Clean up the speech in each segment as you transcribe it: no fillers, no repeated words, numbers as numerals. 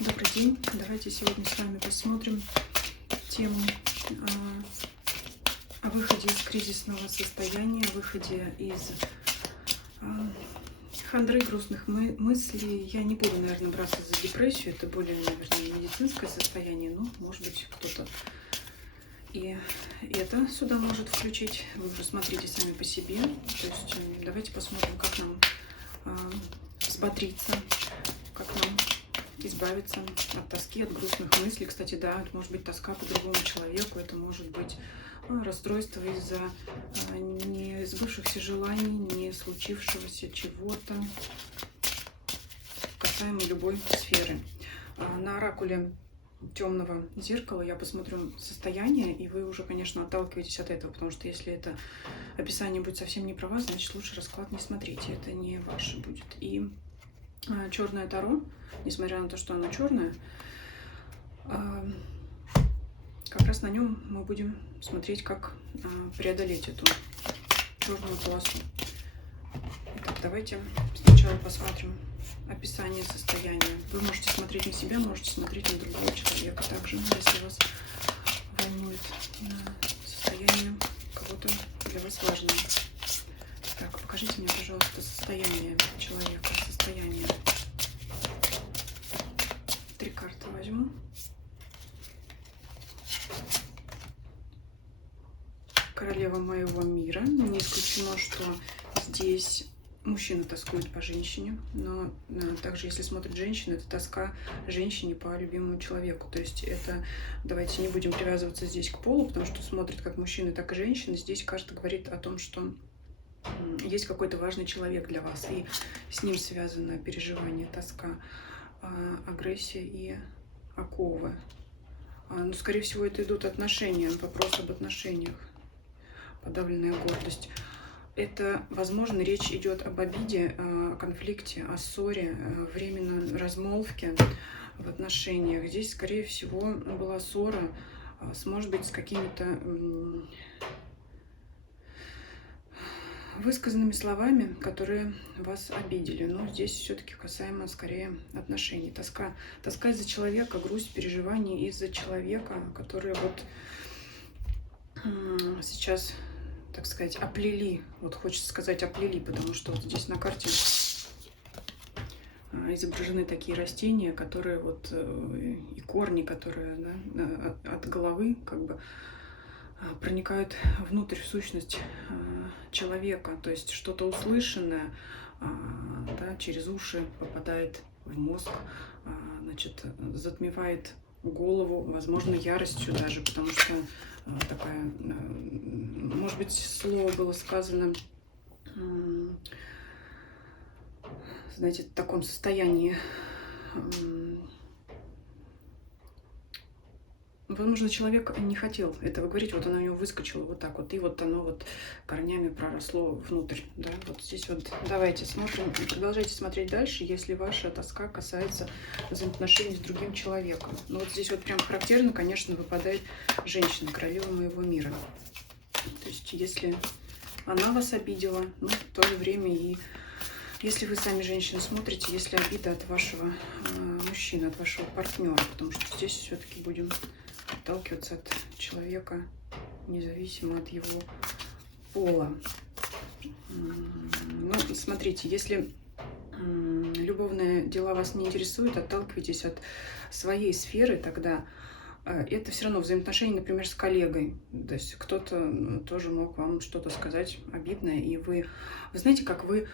Добрый день. Давайте сегодня с вами посмотрим тему о выходе из кризисного состояния, выходе из хандры, грустных мыслей. Я не буду, наверное, браться за депрессию, это более, наверное, медицинское состояние, но, может быть, кто-то и это сюда может включить. Вы уже смотрите сами по себе. То есть давайте посмотрим, как нам взбодриться, как нам избавиться от тоски, от грустных мыслей. Кстати, да, это может быть тоска по другому человеку, это может быть расстройство из-за не сбывшихся желаний, не случившегося чего-то, касаемо любой сферы. На оракуле темного зеркала я посмотрю состояние, и вы уже, конечно, отталкиваетесь от этого, потому что если это описание будет совсем не про вас, значит, лучше расклад не смотрите, это не ваше будет. И черное таро, несмотря на то, что оно черное, как раз на нем мы будем смотреть, как преодолеть эту черную полосу. Итак, давайте сначала посмотрим описание состояния. Вы можете смотреть на себя, можете смотреть на другого человека также, если вас волнует состояние кого-то для вас важное. Так, покажите мне, пожалуйста, состояние человека, состояние. 3 карты возьму. Королева моего мира. Не исключено, что здесь мужчина тоскует по женщине, но также, если смотрит женщина, это тоска женщине по любимому человеку. То есть это, давайте не будем привязываться здесь к полу, потому что смотрит как мужчина, так и женщина. Здесь карта говорит о том, что есть какой-то важный человек для вас, и с ним связано переживание, тоска, агрессия и оковы. Но, скорее всего, это идут отношения, вопрос об отношениях, подавленная гордость. Это, возможно, речь идет об обиде, о конфликте, о ссоре, временной размолвке в отношениях. Здесь, скорее всего, была ссора, может быть, с какими-то высказанными словами, которые вас обидели. Но здесь все-таки касаемо скорее отношений. Тоска из-за человека, грусть, переживания из-за человека, которые вот сейчас, так сказать, оплели. Вот хочется сказать оплели, потому что вот здесь на карте изображены такие растения, которые вот и корни, которые, да, от головы как бы проникают внутрь в сущность человека, то есть что-то услышанное, да, через уши попадает в мозг, значит, затмевает голову, возможно, яростью даже, потому что такая, может быть, слово было сказано, знаете, в таком состоянии. Возможно, человек не хотел этого говорить, вот оно у него выскочило вот так вот, и вот оно вот корнями проросло внутрь, да, вот здесь вот. Давайте смотрим, продолжайте смотреть дальше, если ваша тоска касается взаимоотношений с другим человеком. Ну вот здесь вот прям характерно, конечно, выпадает женщина, королева моего мира. То есть если она вас обидела, ну, в то же время и если вы сами, женщины, смотрите, если обида от вашего мужчины, от вашего партнера, потому что здесь все-таки будем отталкиваться от человека, независимо от его пола. Ну, смотрите, если любовные дела вас не интересуют, отталкивайтесь от своей сферы, тогда это все равно взаимоотношения, например, с коллегой. То есть кто-то тоже мог вам что-то сказать обидное, и вы знаете, как вы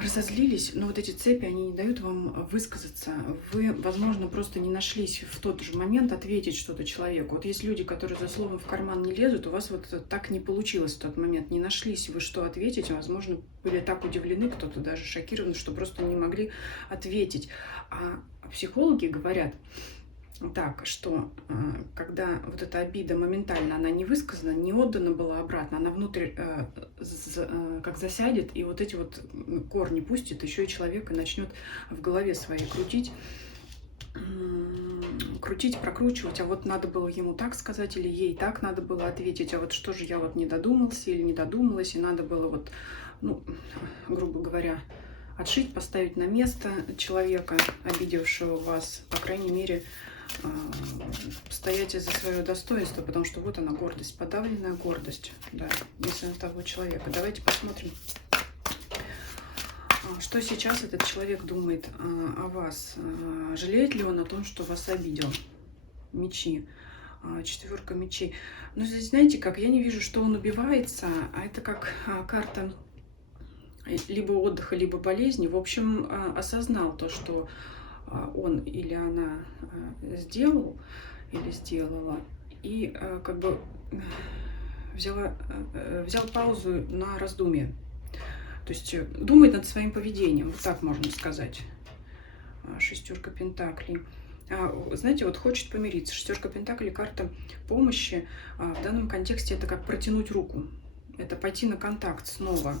разозлились, но вот эти цепи, они не дают вам высказаться. Вы, возможно, просто не нашлись в тот же момент ответить что-то человеку. Вот есть люди, которые за словом в карман не лезут, у вас вот так не получилось в тот момент, не нашлись вы, что ответить. Возможно, были так удивлены, кто-то даже шокирован, что просто не могли ответить. А психологи говорят так, что когда вот эта обида моментально, она не высказана, не отдана была обратно, она внутрь как засядет, и вот эти вот корни пустит, еще и человек и начнет в голове своей крутить, прокручивать, а вот надо было ему так сказать, или ей так надо было ответить, а вот что же я вот не додумался или не додумалась, и надо было вот, ну, грубо говоря, отшить, поставить на место человека, обидевшего вас, по крайней мере, стоять за свое достоинство, потому что вот она гордость, подавленная гордость, да, если того человека. Давайте посмотрим, что сейчас этот человек думает о вас. Жалеет ли он о том, что вас обидел? Мечи. Четверка мечей. Но здесь, знаете как, я не вижу, что он убивается, а это как карта либо отдыха, либо болезни. В общем, осознал то, что он или она сделал или сделала, и как бы взял паузу на раздумье. То есть думает над своим поведением, вот так можно сказать. Шестерка пентаклей. Знаете, вот хочет помириться. Шестерка пентаклей, карта помощи. В данном контексте это как протянуть руку. Это пойти на контакт снова.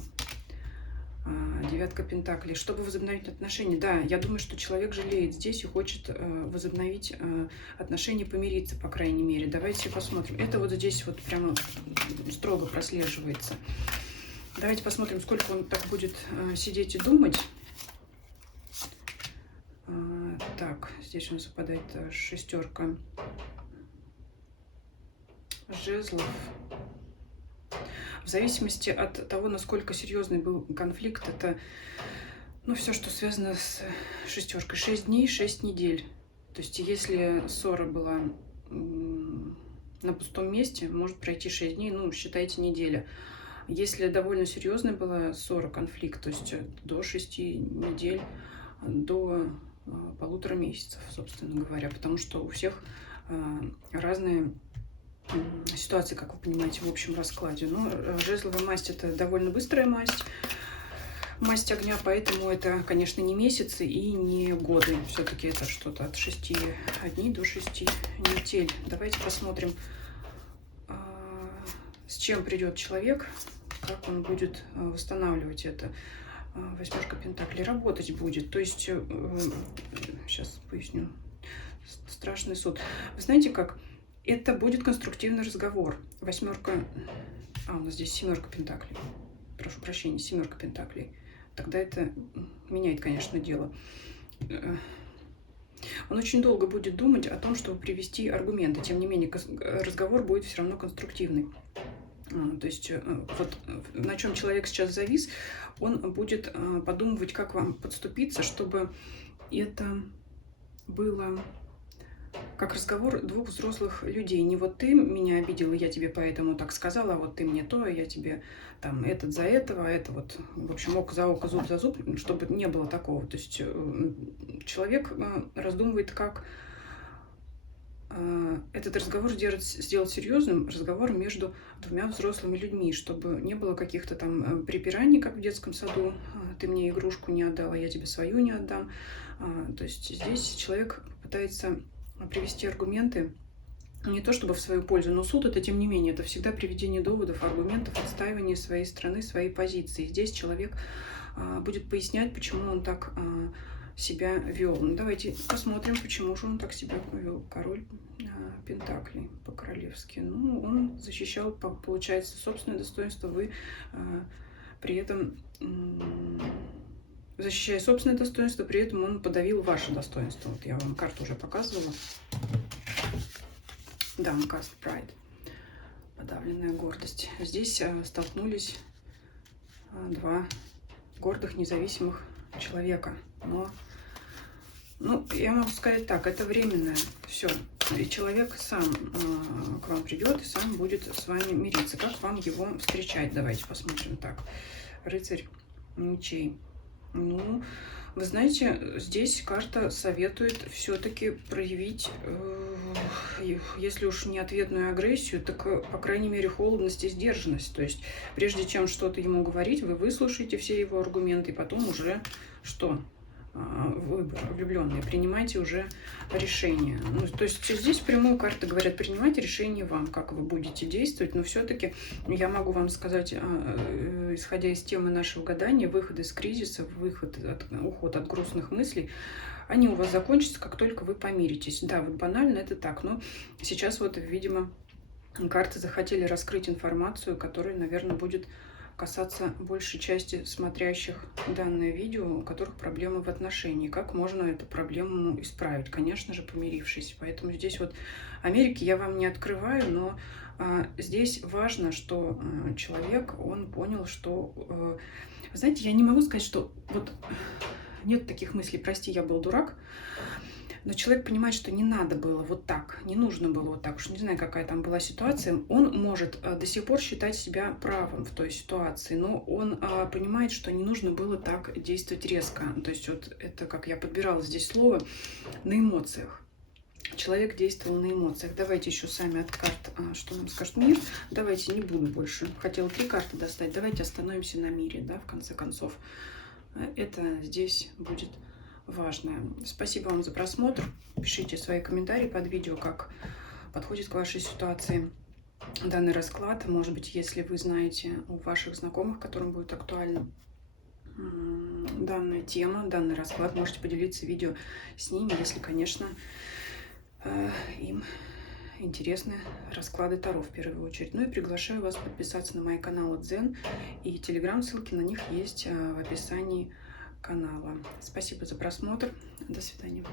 Девятка пентаклей. Чтобы возобновить отношения. Да, я думаю, что человек жалеет здесь и хочет возобновить отношения, помириться, по крайней мере. Давайте посмотрим. Это вот здесь вот прямо строго прослеживается. Давайте посмотрим, сколько он так будет сидеть и думать. Так, здесь у нас выпадает шестерка жезлов. В зависимости от того, насколько серьезный был конфликт, это, ну, все, что связано с шестеркой. 6 дней, 6 недель. То есть, если ссора была на пустом месте, может пройти 6 дней, ну, считайте, неделя. Если довольно серьезная была ссора, конфликт, то есть до 6 недель, до 1,5 месяцев, собственно говоря, потому что у всех разные ситуации, как вы понимаете, в общем раскладе. Но жезловая масть — это довольно быстрая масть, масть огня, поэтому это, конечно, не месяцы и не годы. Все-таки это что-то от 6 дней до 6 недель. Давайте посмотрим, с чем придет человек, как он будет восстанавливать это. Восьмерка пентаклей. Работать будет. То есть, сейчас поясню. Страшный суд. Вы знаете как? Это будет конструктивный разговор. Восьмерка... у нас здесь семерка пентаклей. Прошу прощения, семерка пентаклей. Тогда это меняет, конечно, дело. Он очень долго будет думать о том, чтобы привести аргументы. Тем не менее, разговор будет все равно конструктивный. То есть, вот на чем человек сейчас завис, он будет подумывать, как вам подступиться, чтобы это было как разговор двух взрослых людей. Не вот ты меня обидела, я тебе поэтому так сказала, а вот ты мне то, а я тебе там этот за этого, а это вот, в общем, око за око, зуб за зуб, чтобы не было такого. То есть человек раздумывает, как этот разговор сделать серьезным разговором между двумя взрослыми людьми, чтобы не было каких-то там припираний, как в детском саду. Ты мне игрушку не отдала, я тебе свою не отдам. То есть здесь человек пытается привести аргументы не то чтобы в свою пользу, но суд — это, тем не менее, это всегда приведение доводов, аргументов, отстаивание своей страны, своей позиции. Здесь человек будет пояснять, почему он так себя вел. Ну, давайте посмотрим, почему же он так себя вел. Король пентаклей по-королевски. Ну, он защищал, получается, собственное достоинство. Вы при этом, защищая собственное достоинство, при этом он подавил ваше достоинство. Вот я вам карту уже показывала. Да, Cast Pride. Подавленная гордость. Здесь столкнулись два гордых, независимых человека. Но, ну, я могу сказать так, это временное. Все. И человек сам к вам придет и сам будет с вами мириться. Как вам его встречать? Давайте посмотрим так. Рыцарь мечей. Ну, вы знаете, здесь карта советует все-таки проявить, если уж не ответную агрессию, так, по крайней мере, холодность и сдержанность. То есть, прежде чем что-то ему говорить, вы выслушаете все его аргументы, и потом уже что? Выбор, влюбленные, принимайте уже решение. Ну, то есть здесь прямую карты говорят, принимайте решение вам, как вы будете действовать, но все-таки я могу вам сказать, исходя из темы нашего гадания, выход из кризиса, уход от грустных мыслей, они у вас закончатся, как только вы помиритесь. Да, вот банально это так, но сейчас вот, видимо, карты захотели раскрыть информацию, которая, наверное, будет касаться большей части смотрящих данное видео, у которых проблемы в отношении. Как можно эту проблему исправить? Конечно же, помирившись. Поэтому здесь вот Америки я вам не открываю, но здесь важно, что человек, он понял, что... знаете, я не могу сказать, что вот нет таких мыслей, прости, я был дурак, но человек понимает, что не надо было вот так, не нужно было вот так, уж не знаю, какая там была ситуация, он может до сих пор считать себя правым в той ситуации, но он понимает, что не нужно было так действовать резко. То есть вот это, как я подбирала здесь слово, на эмоциях. Человек действовал на эмоциях. Давайте еще сами от карт, что нам скажет мир. Давайте, не буду больше. Хотела 3 карты достать. Давайте остановимся на мире, да, в конце концов. Это здесь будет важное. Спасибо вам за просмотр. Пишите свои комментарии под видео, как подходит к вашей ситуации данный расклад. Может быть, если вы знаете у ваших знакомых, которым будет актуальна данная тема, данный расклад, можете поделиться видео с ними, если, конечно, им интересны расклады Таро в первую очередь. Ну и приглашаю вас подписаться на мои каналы Дзен и Телеграм, ссылки на них есть в описании канала. Спасибо за просмотр. До свидания.